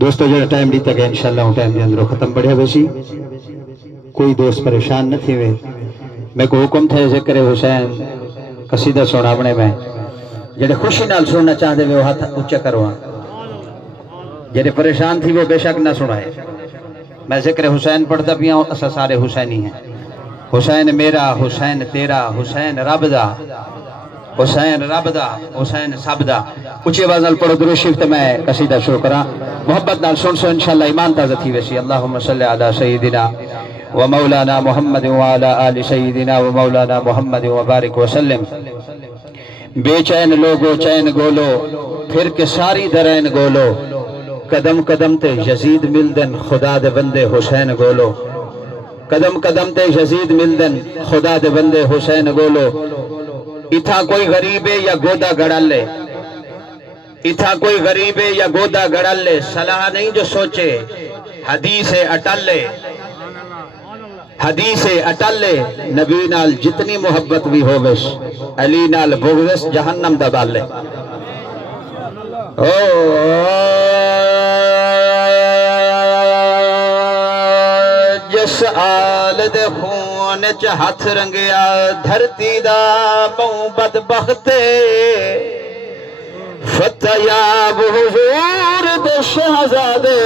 दोस्तों जो टाइम दी तक इंशाअल्लाह टाइम के अंदर खत्म बढ़िया वैसी कोई दोस्त परेशान न थी वे मैं को हुक्म थे जिक्र हुसैन कसीदा सुनावने में जेडे खुशी नाल सुनना चाहते वे हाथ ऊंचा करो जेडे परेशान थी वो बेशक ना सुनाए। मैं जिक्र हुसैन पढ़ता पिया असा सारे हुसैनी हैं। हुसैन मेरा हुसैन तेरा हुसैन रब दा हुसैन रब दा हुसैन सब दा। ऊंची आवाज नाल पढ़ो दुरूद शरीफ ते मैं कसीदा शुरू करा मोहब्बत नाल सुन सो इंशाअल्लाह ईमान ताज़ा थी वैसी। अल्लाहुम्मा सल्ली अला सय्यिदिना व मौलाना मुहम्मद व अला आलि सय्यिदिना व मौलाना मुहम्मद व बारिक वसल्लम। बेचैन लोगो चैन गोलो फिर के सारी दरैन गोलो कदम कदम ते यजीद मिलदन खुदा दे बंदे हुसैन गोलो कदम कदम ते यजीद मिलदन खुदा दे बंदे हुसैन गोलो। इथा कोई गरीब है या गोदा गड़ल ले इथा कोई गरीब है या गोदा गड़ल ले सलाह नहीं जो सोचे हदीस अटल ले हदीस अटल ले। नबी नाल जितनी मोहब्बत भी होवेश अली नाल बुग़्ज़ जहन्नम दबाल ले। ओ जिस आल दे खून च हथ रंगिया धरती दा मूं बदबख्ते फतयाब हुजूर दे शहजादे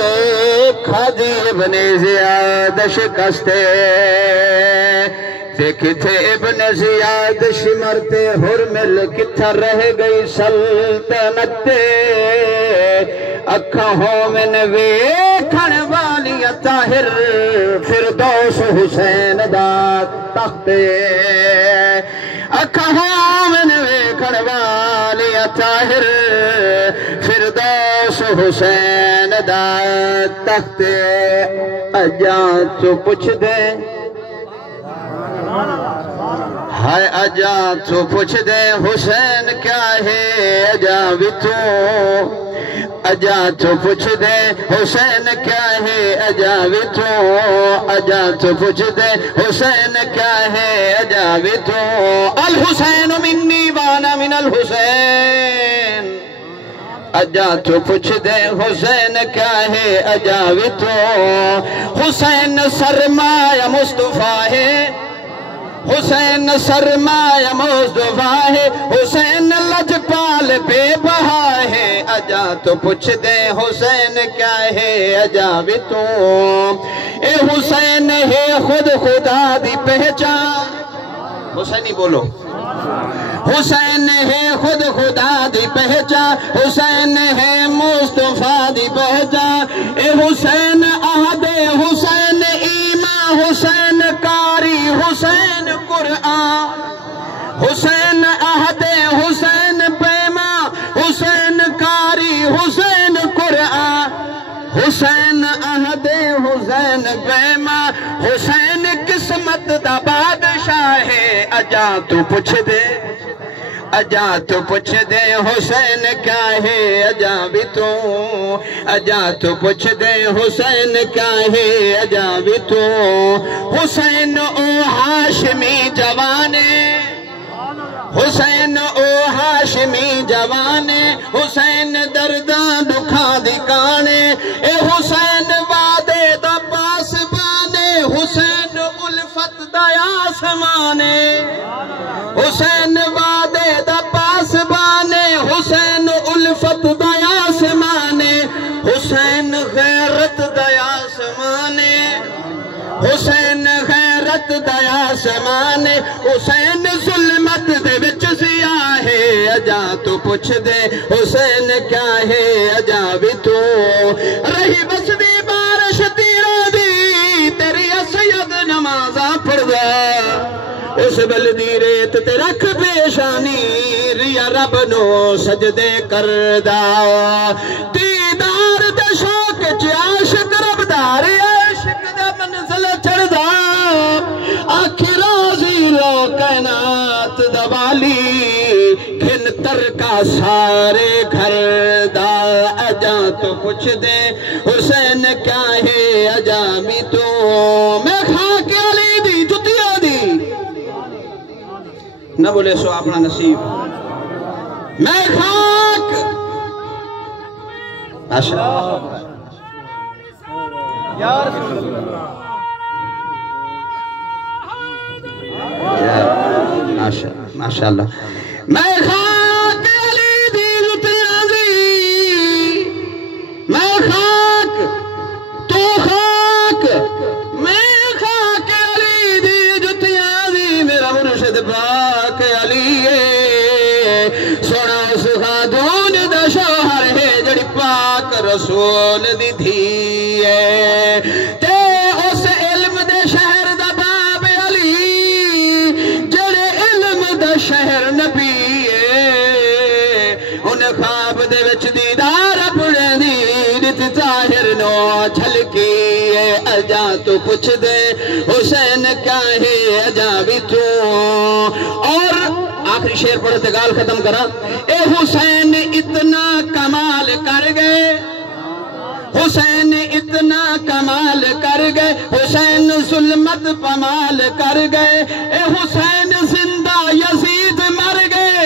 खादी इब्ने ज़ियाद शिकस्ते ते किथे इब्ने ज़ियाद शिमरते हुरमिल किथा रह गई सल्तनत अखा होवन वेखण वाली ताहिर फिरदौस हुसैन दा तख्ते अखा होवन वेखण वाली ताहिर फिरदौस हुसैन दा तख्ते। अजा तू पुछ दे हाय अजा तू पुछ दे हुसैन क्या है अजा भी तू अजा तो पूछ दे हुसैन क्या है अजा भी तू अजा तो पूछ दे हुसैन क्या है अजा भी तू। अल हुसैन मिन्नी वाना मिनल हुसैन अजा तो पूछ दे हुसैन क्या है अजा भी तू। हुसैन सरमाया मुस्तफा है हुसैन सरमाया मुस्तफा है हुसैन लजपाल बेबहा है अजा तो पूछ दे हुसैन क्या है अजा भी तू। ए हुसैन है खुद खुदा दी पहचान हुसैनी बोलो हुसैन है खुद खुदा दी पहचान हुसैन है मुस्तफा दी पहचान। ए हुसैन अहदे हुसैन ईमान हुसैन कारी हुसैन कुरआन हुसैन अहदे हुसैन पैमा हुसैन कारी हुसैन कुरआन हुसैन अहदे हुसैन पैमा हुसैन किस्मत दा बादशाह है अजा तू पूछ दे अजा तो पूछ दे हुसैन क्या है अजा भी तू अजा तो पूछ दे हुसैन क्या है अजा भी तू। हुसैन ओ हाशमी जवाने हुसैन ओ हाशमी जवाने हुसैन दर्दा दुखा दिकाने ए हुसैन वादे दा पास बाने हुसैन उल्फत दया समाने हुसैन वादे दा पास बाने हुसैन उल्फत दया समाने हुसैन गैरत दया समाने हुसैन गैरत दया समाने हुसैन जुल्मत दे विच ज़िया है अजा तो पूछ दे हुसैन क्या है अजा भी तू। रही बसदी बारिश तीरों दी तेरी असयद नमाज़ा पढ़दा उस बलदी रेत ते रख पेशानी रिया रब नो सजदे करदा दीदार दे शौक च आशिक रबदार आशिक दा मंजिल चढ़दा आखिर ज़ीरो कायनात दा वाली घिन तरका सारे घर दा अजा तो पूछ दे हुसैन क्या है अजा भी तू। मैं खा के अली दी जुतिया दी न बोले सो अपना नसीब मैं खाक माशाअल्लाह। मैं खाक अली दी जुतियां दी, मैं खाक तू खाक, मैं खाक अली दी जुतियां दी। मेरा मुर्शिद पाक अली सोना उस खातून दा शौहर है जड़ी पाक रसूल दी धी है। ते उस इल्म दे शहर दा बाब अली जड़े इल्म दा शहर नबी है। उन्हें ख्वाब दे विच दीदार अपने दी रित ताहिर नो झलकी है। अजा तू पुछ दे हुसैन क्या है अजा भी तू। और आखिरी शेर पढ़े ते गाल खत्म करा। ए हुसैन इतना कमाल कर गए, हुसैन इतना कमाल कर गए, हुसैन जुल्मत पमाल कर गए। ए हुसैन जिंदा यजीद मर गए।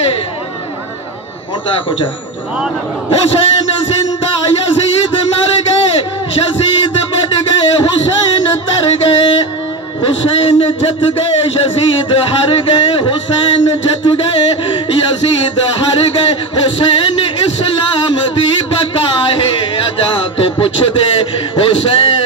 हुसैन जिंदा यजीद मर गए, यजीद बढ़ गए हुसैन तर गए। हुसैन जत गए यजीद हर गए, हुसैन जत गए यजीद हर गए। हुसैन इस्लाम दी बका है अजा तो पुछ दे हुसैन